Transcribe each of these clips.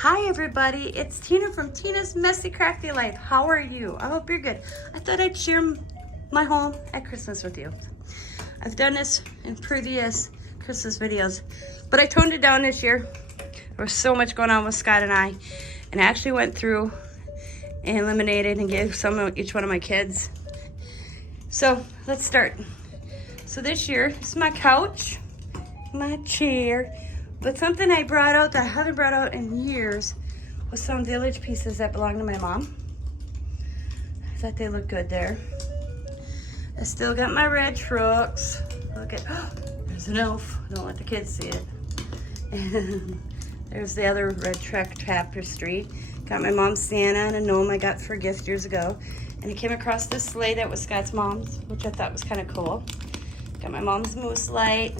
Hi everybody, it's Tina from Tina's Messy Crafty Life. How are you? I hope you're good. I thought I'd share my home at Christmas with you. I've done this in previous Christmas videos, but I toned it down this year. There was so much going on with Scott and I actually went through and eliminated and gave each one of my kids. So let's start. So this year, this is my couch, my chair, but something I brought out that I haven't brought out in years was some village pieces that belong to my mom. I thought they looked good there. I still got my red trucks. Look at, oh, there's an elf. Don't let the kids see it. And there's the other red truck tapestry. Got my mom's Santa and a gnome I got for a gift years ago. And I came across this sleigh that was Scott's mom's, which I thought was kind of cool. Got my mom's moose light.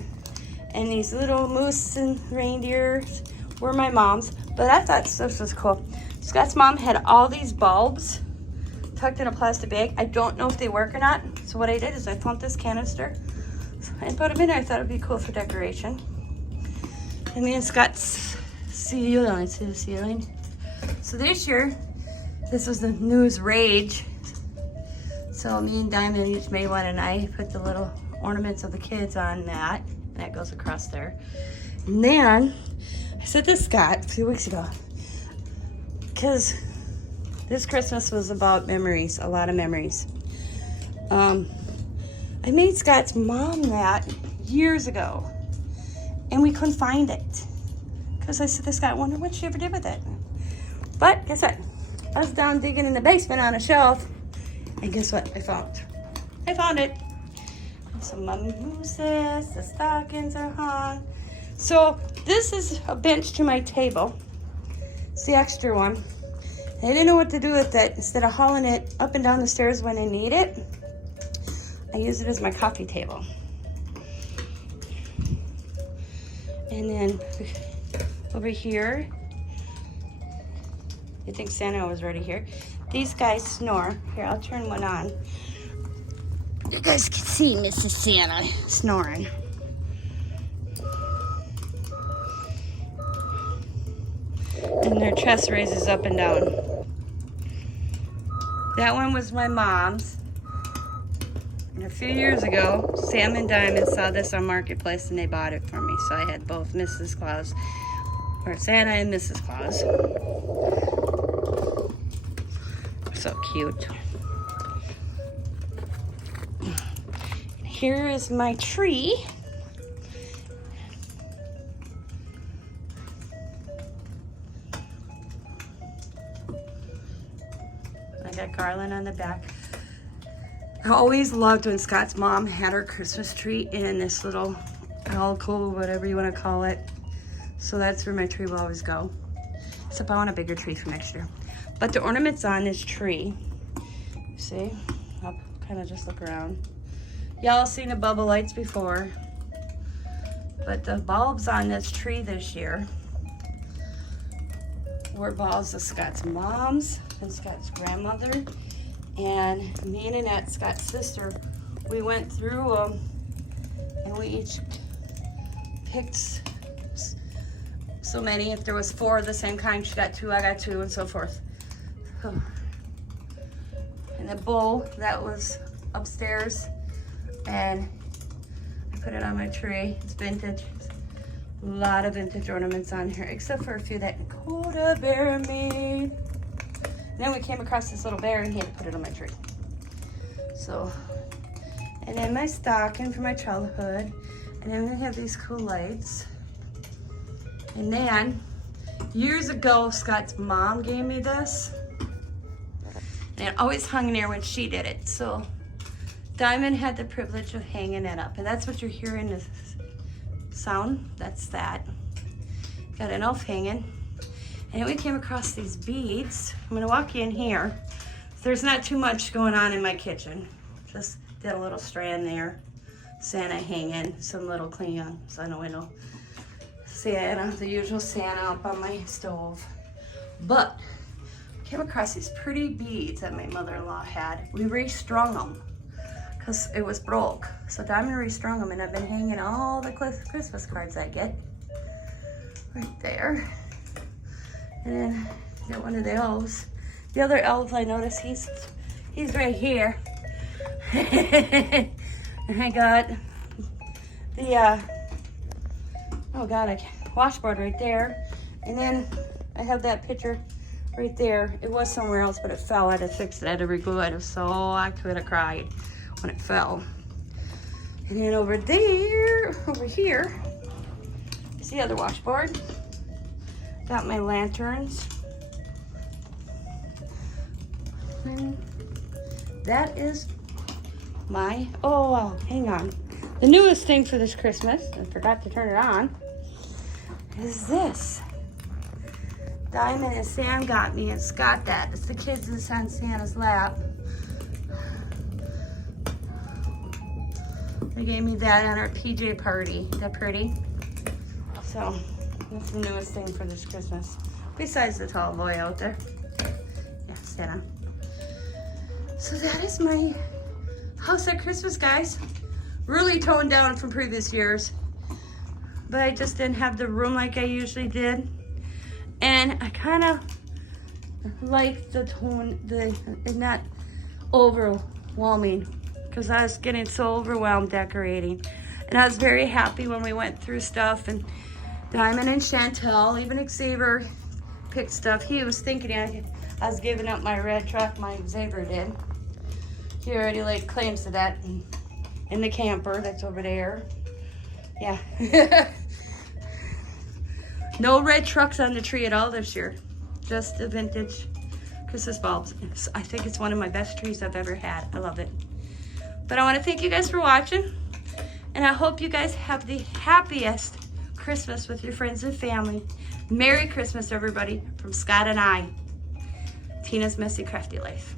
And these little moose and reindeers were my mom's. But I thought this was cool. Scott's mom had all these bulbs tucked in a plastic bag. I don't know if they work or not. So what I did is I thumped this canister and put them in there. I thought it'd be cool for decoration. And me and Scott's ceiling. See the ceiling? So this year, this was the news rage. So me and Diamond each made one, and I put the little ornaments of the kids on that. And that goes across there. And then I said to Scott a few weeks ago, because this Christmas was about memories, a lot of memories. I made Scott's mom that years ago, and we couldn't find it. Because I said to Scott, I wonder what she ever did with it. But guess what? I was down digging in the basement on a shelf, and guess what I found? I found it. Some mooses, the stockings are hung. So this is a bench to my table. It's the extra one. I didn't know what to do with it. Instead of hauling it up and down the stairs when I need it, I use it as my coffee table. And then over here, you think Santa was already here. These guys snore. Here, I'll turn one on. You guys can see Mrs. Santa snoring. And their chest raises up and down. That one was my mom's. And a few years ago, Sam and Diamond saw this on Marketplace and they bought it for me. So I had both Mrs. Claus, or Santa and Mrs. Claus. So cute. Here is my tree. I got garland on the back. I always loved when Scott's mom had her Christmas tree in this little alcove, whatever you want to call it. So that's where my tree will always go. Except I want a bigger tree for next year. But the ornaments on this tree, see? I'll kind of just look around. Y'all seen the bubble lights before, but the bulbs on this tree this year were bulbs of Scott's mom's and Scott's grandmother, and me and Annette, Scott's sister, we went through them and we each picked so many. If there was 4 of the same kind, she got 2, I got 2, and so forth. And the bowl that was upstairs, and I put it on my tree. It's vintage. A lot of vintage ornaments on here, except for a few that Dakota Bear made. And then we came across this little bear and he had to put it on my tree. So, and then my stocking for my childhood. And then we have these cool lights. And then, years ago, Scott's mom gave me this. And it always hung there when she did it. So, Diamond had the privilege of hanging it up, and that's what you're hearing the sound. That's that. Got an elf hanging. And then we came across these beads. I'm gonna walk you in here. There's not too much going on in my kitchen. Just did a little strand there. Santa hanging, some little crayons on the window. Santa, the usual Santa up on my stove. But came across these pretty beads that my mother-in-law had. We restrung them because it was broke. So Diamond restrung them, and I've been hanging all the Christmas cards I get right there. And then got one of the elves. The other elf I noticed, he's right here. And I got the oh god, washboard right there. And then I have that picture right there. It was somewhere else, but it fell. I had to fix it. I had to reglue it. So I could have cried when it fell. And then over here, is the other washboard. Got my lanterns. And that is my, oh, wow, hang on. The newest thing for this Christmas, I forgot to turn it on, is this. Diamond and Sam got me, and Scott that. It's the kids that's on Santa's lap. They gave me that on our PJ party. Isn't that pretty? So, that's the newest thing for this Christmas. Besides the tall boy out there. Yeah, Santa. So that is my house at Christmas, guys. Really toned down from previous years. But I just didn't have the room like I usually did. And I kind of like the tone, not overwhelming, because I was getting so overwhelmed decorating. And I was very happy when we went through stuff, and Diamond and Chantel, even Xavier picked stuff. He was thinking I was giving up my red truck, my Xavier did. He already laid claims to that in the camper that's over there. Yeah. No red trucks on the tree at all this year. Just the vintage Christmas bulbs. I think it's one of my best trees I've ever had. I love it. But I want to thank you guys for watching. And I hope you guys have the happiest Christmas with your friends and family. Merry Christmas, everybody, from Scott and I. Tina's Messy Crafty Life.